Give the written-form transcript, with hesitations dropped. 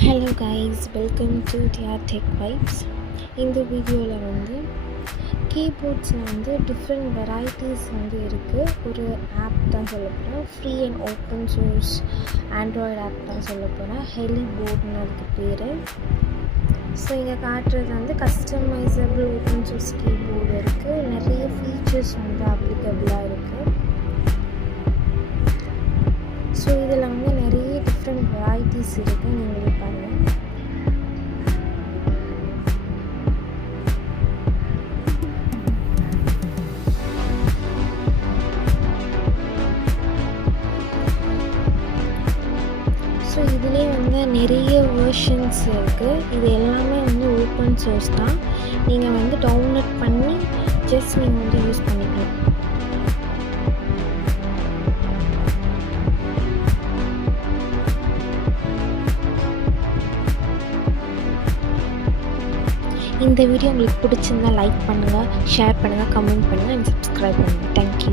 Hello guys, welcome to TR tech vibes. இந்த வீடியோவில் கீபோர்ட்ஸில் different varieties இருக்குது. ஒரு ஆப் தான் சொல்ல போகிறேன். Free and open source Android app தான் சொல்ல போகிறேன். ஹெலி போர்டுன்னு அதுக்கு பேர். ஸோ இங்கே காட்டுறது கஸ்டமைசபிள் ஓப்பன் சோர்ஸ் கீபோர்டு இருக்குது. நிறைய ஃபீச்சர்ஸ் அப்ளிகபிளாக இருக்குது. ஸோ இதில் நிறைய டிஃப்ரெண்ட் வெரைட்டிஸ் இருக்குது. நீங்களே பாருங்கள். ஸோ இதிலே நிறைய வேர்ஷன்ஸ் இருக்குது. இது எல்லாமே ஓப்பன் சோர்ஸ் தான். நீங்கள் டவுன்லோட் பண்ணி ஜஸ்ட் நீங்கள் யூஸ் பண்ணிக்கலாம். இந்த வீடியோ உங்களுக்கு பிடிச்சிருந்தால் லைக் பண்ணுங்கள், ஷேர் பண்ணுங்கள், கமெண்ட் பண்ணுங்கள் அண்ட் சப்ஸ்கிரைப் பண்ணுங்கள். தேங்க்யூ.